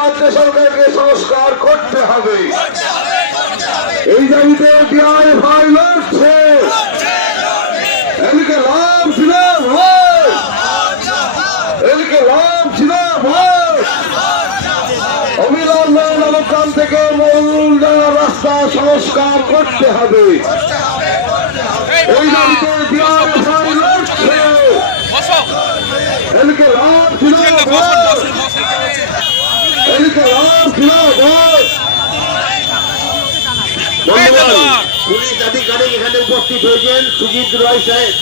রাজ্য সরকারকে সংস্কার করতে হবে। এই দাবিতে বিআই ভাই লড়ছে। এদিকে লাভ ছিল এদিকে লাভ ছিল ভাই অবিলম্ব নবগ্রাম থেকে মূল রাস্তা সংস্কার করতে হবে। এই দাবিতে বিআই ভাই লড়ছে। এদিকে লাভ ছিল ভাই এদিকে লাভ ছিল ভাই বন্ধুগণ, পুলিশ আধিকারিক এখানে উপস্থিত হয়েছেন। সুজিত রয় সাহেব।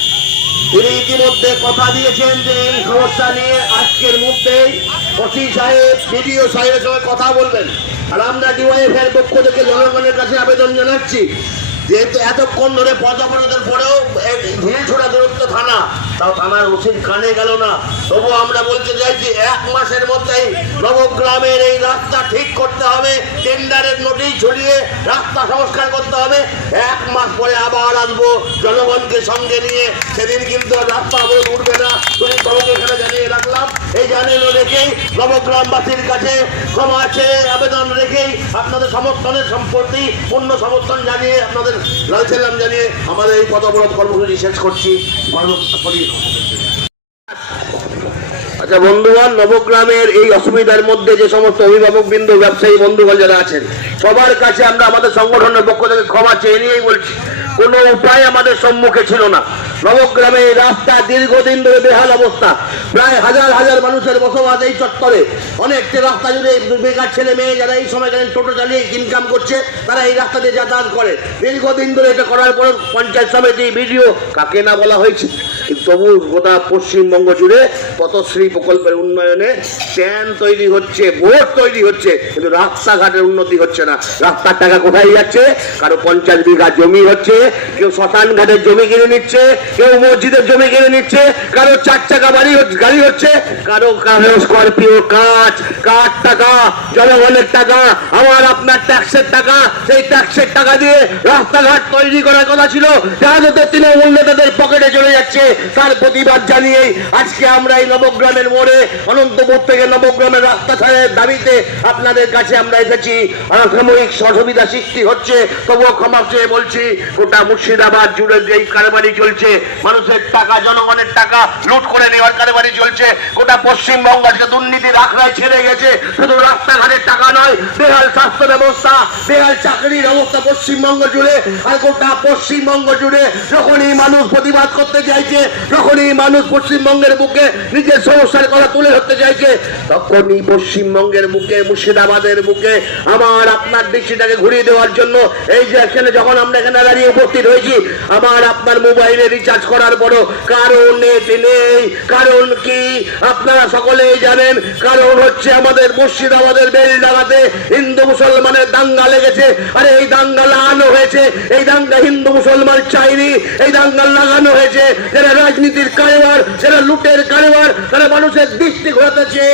তিনি ইতিমধ্যে কথা দিয়েছেন যে এই সমস্যা নিয়ে আজকের মধ্যেই ওসি সাহেব বিডিও সাহেবের সঙ্গে কথা বলবেন। আর আমরা ডিওয়াইএফ এর পক্ষ থেকে জনগণের কাছে আবেদন জানাচ্ছি যেহেতু এতক্ষণ ধরে পথ পরেও ঢিল ছোড়া দূরত্ব থানা, তাও থানার ওসির কানে গেল না। তবু আমরা বলতে চাইছি, এক মাসের মধ্যেই নবগ্রামের এই রাস্তা ঠিক করতে হবে, টেন্ডারের নোটিশ ঝুলিয়ে রাস্তা সংস্কার করতে হবে। এক মাস পরে আবার আসব জনগণকে সঙ্গে নিয়ে। সেদিন কিন্তু রাস্তা অবরোধ উঠবে না। তুমি তোমাকে এখানে জানিয়ে রাখলাম। এই জানিয়ে রেখেই নবগ্রামবাসীর কাছে ক্ষমা আছে আবেদন আপনাদের সমর্থনের সম্পত্তি, পূর্ণ সমর্থন জানিয়ে আপনাদের লালচেলাম জানিয়ে আমাদের এই পদ অবরোধ কর্মসূচি শেষ করছি। আচ্ছা বন্ধুগণ, নবগ্রামের এই অসুবিধার মধ্যে যে সমস্ত অভিভাবক বৃন্দ ব্যবসায়ী বন্ধুগণ যারা আছেন, সবার কাছে আমরা আমাদের সংগঠনের পক্ষ থেকে ক্ষমা চেয়ে নিয়েই বলছি। কোনো উপায় আমাদের সম্মুখে ছিল না। নবগ্রামে রাস্তা দীর্ঘদিন ধরে বেহাল অবস্থা। প্রায় হাজার হাজার মানুষের বসবাস এই চত্বরে। অনেকটি রাস্তা জুড়ে বেকার ছেলে মেয়ে যারা এই সময়কালীন টোটো চালিয়ে ইনকাম করছে, তারা এই রাস্তা দিয়ে যাতায়াত করে। দীর্ঘদিন ধরে এটা করার পর পঞ্চায়েত সমিতি, বিডিও, কাকে না বলা হয়েছে। তবু গোটা পশ্চিমবঙ্গ জুড়ে পথশ্রী প্রকল্পের উন্নয়নে স্ট্যান্ড তৈরি হচ্ছে বোর্ড তৈরি হচ্ছে, কিন্তু রাস্তাঘাটের উন্নতি হচ্ছে না। রাস্তার টাকা কোথায় যাচ্ছে? কারও পঞ্চাশ বিঘা জমি হচ্ছে, কেউ শ্মশান ঘাটের জমি কিনে নিচ্ছে, কেউ মসজিদের জমি কিনে নিচ্ছে, কারও চার চাকা বাড়ি গাড়ি হচ্ছে, কারও কারও স্করপিও কাজ, কার টাকা? জনগণের টাকা, আমার, আপনার ট্যাক্সের টাকা, সেই ট্যাক্সের টাকা দিয়ে রাস্তাঘাট তৈরি করার কথা ছিল। যাদের তৃণমূল নেতাদের পকেটে চলে যাচ্ছে তার প্রতিবাদ জানিয়েই আজকে আমরা এই নবগ্রামের মোড়ে অনন্তপুর থেকে নবগ্রামের রাস্তা ছাড়ের দাবিতে আপনাদের কাছে আমরা এসেছি। সাময়িক অসুবিধা সৃষ্টি হচ্ছে। তবুও ক্ষমা চেয়ে বলছি, গোটা মুর্শিদাবাদ জুড়ে যে এই কারবারি চলছে, মানুষের টাকা, জনগণের টাকা লুট করে নেওয়ার কারবারি চলছে। গোটা পশ্চিমবঙ্গ আজকে দুর্নীতির আখড়ায় ছেড়ে গেছে। শুধু রাস্তাঘাটের টাকা নয়, বেহাল স্বাস্থ্য ব্যবস্থা, বেহাল চাকরির অবস্থা পশ্চিমবঙ্গ জুড়ে। আর গোটা পশ্চিমবঙ্গ জুড়ে যখনই মানুষ প্রতিবাদ করতে চাইছে যখনই মানুষ পশ্চিমবঙ্গের বুকে নিজের সমস্যার কথা তুলে ধরতে চাইছে, তখনই পশ্চিমবঙ্গের বুকে, মুর্শিদাবাদের বুকে, আমার আপনার দৃষ্টিটাকে ঘুরিয়ে দেওয়ার জন্য এই যে এখানে যখন আমরা এখানে দাঁড়িয়ে উপস্থিত হয়েছি, আমার আপনার মোবাইলে রিচার্জ করার পরও কারণ নেট নেই। কারণ কি? আপনারা সকলেই জানেন, কারণ হচ্ছে আমাদের মুর্শিদাবাদের বেলডাঙাতে হিন্দু মুসলমানের দাঙ্গা লেগেছে। আরে এই দাঙ্গা লাগানো হয়েছে, এই দাঙ্গা হিন্দু মুসলমান চাইনি এই দাঙ্গা লাগানো হয়েছে। যারা রাজনীতির কারবার, যারা লুটের কারবার, তারা মানুষের দৃষ্টি ঘোরাতেছে।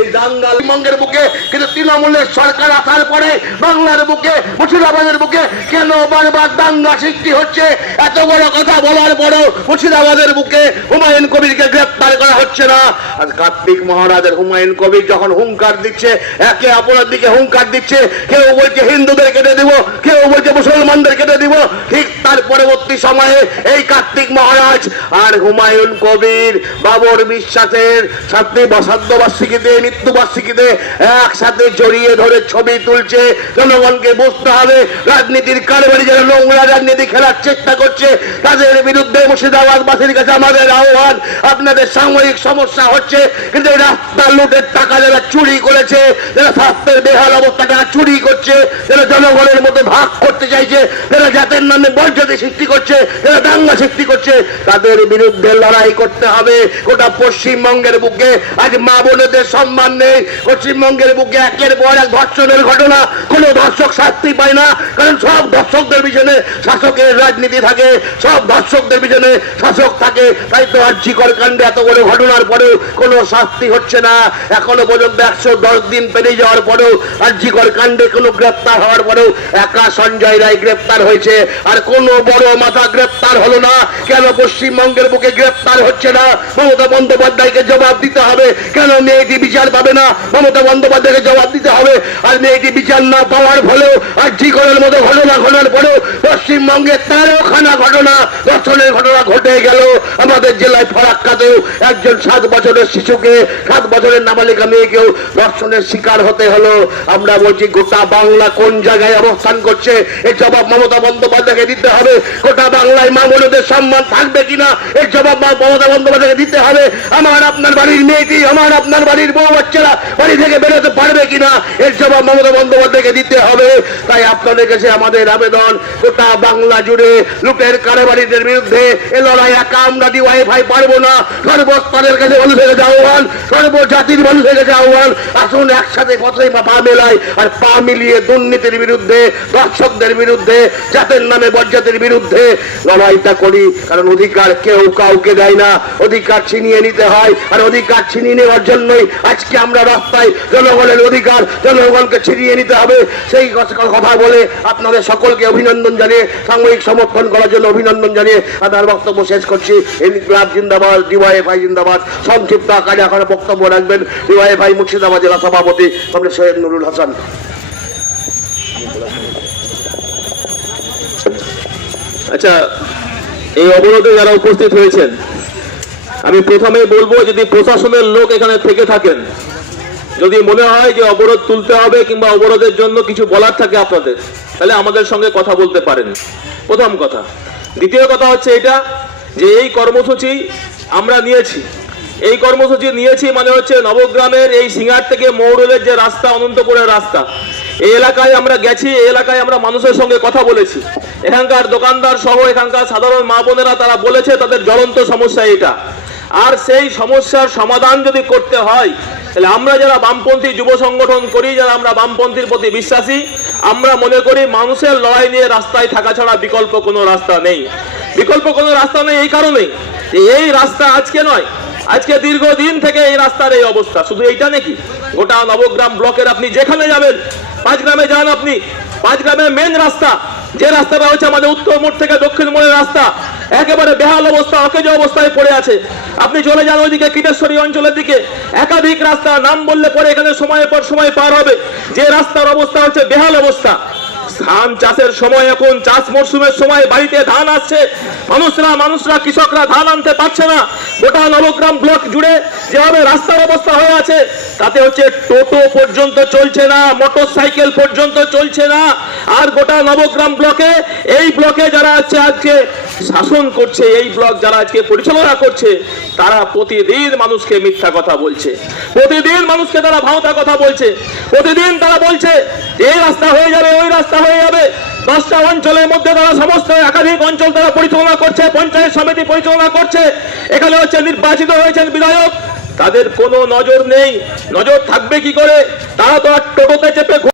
এই দাঙ্গাল বঙ্গের বুকে কিন্তু তৃণমূলের সরকার আসার পরে বাংলার বুকে, মুর্শিদাবাদের বুকে কেন বারবার দাঙ্গা সৃষ্টি হচ্ছে? এত বড় কথা বলার পরও মুর্শিদাবাদের বুকে হুমায়ুন কবিরকে গ্রেপ্তার করা হচ্ছে না। আর কার্তিক মহারাজের হুমায়ুন কবির যখন হুঙ্কার দিচ্ছে, একে অপরের দিকে হুঙ্কার দিচ্ছে, কেউ বলছে হিন্দুদের কেটে দিব, কেউ বলছে মুসলমানদের কেটে দিব, ঠিক তার পরবর্তী সময়ে এই কার্তিক মহারাজ আর হুমায়ুন কবির, বাবর বিশ্বাসের সাথে বসাদ্দ বার্ষিকীতে, মৃত্যু বার্ষিকীতে একসাথে জড়িয়ে ধরে ছবি তুলছে। জনগণকে বুঝতে হবে, রাজনীতির কারবারি যারা নোংরা রাজনীতি খেলার চেষ্টা করছে, তাদের বিরুদ্ধে মুর্শিদাবাদবাসীর কাছে আমাদের আহ্বান, আপনাদের সাময়িক সমস্যা হচ্ছে, কিন্তু রাস্তা লুটের টাকা যারা চুরি করেছে, যারা স্বাস্থ্যের বেহাল অবস্থাটা চুরি করছে, যারা জনগণের মধ্যে ভাগ করতে চাইছে, যারা জাতের নামে বর্জতে সৃষ্টি করছে, যারা দাঙ্গা সৃষ্টি করছে, তাদের বিরুদ্ধে লড়াই করতে হবে। গোটা পশ্চিমবঙ্গের বুকে আজ মা বোনেদের সম্মান নেই। পশ্চিমবঙ্গের বুকে একের পর এক ধর্ষণের ঘটনা। কোনো ধর্ষক শাস্তি পায় না। কারণ সব ধর্ষকদের পিছনে শাসকের রাজনীতি থাকে। সব ধর্ষকদের পিছনে শাসক থাকে। তাই তো আর আর্যিকর কাণ্ডে এত বড় ঘটনার পরেও কোনো শাস্তি হচ্ছে না। এখনও পর্যন্ত একশো দশ দিন পেরিয়ে যাওয়ার পরেও আর্যিকর কাণ্ডে কোনো গ্রেপ্তার হওয়ার পরেও একা সঞ্জয় রায় গ্রেপ্তার হয়েছে। আর কোনো বড় মাথা গ্রেপ্তার হলো না। কেন পশ্চিমবঙ্গের বুকে কাউকে গ্রেপ্তার হচ্ছে না। মমতা বন্দ্যোপাধ্যায়কে জবাব দিতে হবে। কেন মেয়েটি বিচার পাবে না? মমতা বন্দ্যোপাধ্যায়কে জবাব দিতে হবে। আর মেয়েটি বিচার না পাওয়ার ফলেও, আর জিকরের মতো ঘটনা ঘটার পরেও পশ্চিমবঙ্গে তেরোখানা ঘটনা ধর্ষণের ঘটনা ঘটে গেল। আমাদের জেলায় ফরাক্কাতেও একজন সাত বছরের শিশুকে, সাত বছরের নাবালিকা মেয়েকেও ধর্ষণের শিকার হতে হলো। আমরা বলছি, গোটা বাংলা কোন জায়গায় অবস্থান করছে? এর জবাব মমতা বন্দ্যোপাধ্যায়কে দিতে হবে। গোটা বাংলায় মা বোনদের সম্মান থাকবে কিনা? এর জবাব মমতা বন্দ্যোপাধ্যায়কে দিতে হবে। আমার আপনার বাড়ির মেয়েটি, আমার আপনার বাড়ির বউ বাচ্চারা বাড়ি থেকে বেরোতে পারবে কিনা? এর জবাব মমতা বন্দ্যোপাধ্যায়কে দিতে হবে। তাই আপনাদের কাছে আমাদের আবেদন, গোটা বাংলা জুড়ে লুটের কারবারিদের বিরুদ্ধে এ লড়াই একা আমরা ডিওয়াই পারব না। আর দুর্নীতির বিরুদ্ধে দর্শকদের বিরুদ্ধে, জাতের নামে বিরুদ্ধে লড়াইটা করি। কারণ অধিকার কেউ কাউকে দেয় না। অধিকার ছিনিয়ে নিতে হয় আর অধিকার ছিনিয়ে নেওয়ার জন্যই আজকে আমরা রাস্তায় জনগণের অধিকার, জনগণকে ছিনিয়ে নিতে হবে। সেই কথা বলে আপনাদের সকলকে অভিনন্দন জানিয়ে, সাময়িক সমর্থন করার জন্য অভিনন্দন জানিয়ে আমার বক্তব্য শেষ করছি। জিন্দাবাদ ডিওয়াইএফআই জিন্দাবাদ। সংক্ষিপ্ত আকারে এখন বক্তব্য রাখবেন। ডিওয়াইএফআই মুর্শিদাবাদ জেলা সভাপতি কমরেড সৈয়দ নুরুল হাসান। আচ্ছা এই অবরোধে যারা উপস্থিত হয়েছেন, আমি প্রথমে বলব, যদি প্রশাসনের লোক এখানে থেকে থাকেন, যদি মনে হয় যে অবরোধ তুলতে হবে কিংবা অবরোধের জন্য কিছু বলার থাকে আপনাদের, তাহলে আমাদের সঙ্গে কথা বলতে পারেন। প্রথম কথা। দ্বিতীয় কথা হচ্ছে এটা, যে এই কর্মসূচি আমরা নিয়েছি। এই কর্মসূচি নিয়েছি মানে হচ্ছে নবগ্রামের এই সিঙ্গার থেকে মৌরলের যে রাস্তা, অনন্তপুরের রাস্তা। এই এলাকায় আমরা গেছি, এই এলাকায় আমরা মানুষের সঙ্গে কথা বলেছি। এখানকার দোকানদার সহ এখানকার সাধারণ মা বোনেরা তারা বলেছে, তাদের জ্বলন্ত সমস্যা এটা। আর সেই সমস্যার সমাধান যদি করতে হয়, তাহলে আমরা যারা বামপন্থী যুব সংগঠন করি, যারা আমরা বামপন্থীর প্রতি বিশ্বাসী, আমরা মনে করি মানুষের লড়াই নিয়ে রাস্তায় থাকা ছাড়া বিকল্প কোনো রাস্তা নেই। বিকল্প কোনো রাস্তা নেই এই কারণেই। এই রাস্তা আজকে নয়। আজকে দীর্ঘদিন থেকে এই রাস্তার এই অবস্থা। শুধু এইটা নাকি? গোটা নবগ্রাম ব্লকের আপনি যেখানে যাবেন পাঁচ গ্রামে যান আপনি। পাঁচ গ্রামের মেন রাস্তা, যে রাস্তাটা হচ্ছে আমাদের উত্তর মোড় থেকে দক্ষিণ মোড়ের রাস্তা, একেবারে বেহাল অবস্থা, অকেজ অবস্থায় পড়ে আছে। আপনি চলে যান ওইদিকে কীটেশ্বরী অঞ্চলের দিকে। একাধিক রাস্তা নাম বললে পরে এখানে সময়ের পর সময় পার হবে। যে রাস্তার অবস্থা হচ্ছে বেহাল অবস্থা। ধান চাষের সময় এখন, চাষ মরশুমের সময় বাড়িতে ধান আসছে। মানুষরা মানুষরা, কৃষকরা ধান আনতে পারছে না। গোটা নবগ্রাম ব্লক জুড়ে যেভাবে রাস্তার অবস্থা হয়ে আছে, তাতে হচ্ছে টোটো পর্যন্ত চলছে না মোটর সাইকেল পর্যন্ত চলছে না। আর গোটা নবগ্রাম ব্লকে, এই ব্লকে যারা আছে আজকে শাসন করছে, এই ব্লক যারা আজকে পরিচালনা করছে, তারা প্রতিদিন মানুষকে মিথ্যা কথা বলছে। প্রতিদিন মানুষকে তারা ভাওতা কথা বলছে। প্রতিদিন তারা বলছে, এই রাস্তা হয়ে যাবে, ওই রাস্তা হয়ে যাবে। দশটা অঞ্চলের মধ্যে তারা সমস্ত একাধিক অঞ্চল তারা পরিচালনা করছে, পঞ্চায়েত সমিতি পরিচালনা করছে। এখানে হচ্ছে নির্বাচিত হয়েছেন বিধায়ক। তাদের কোনো নজর নেই। নজর থাকবে কি করে? তারা তো আর টোটোতে চেপে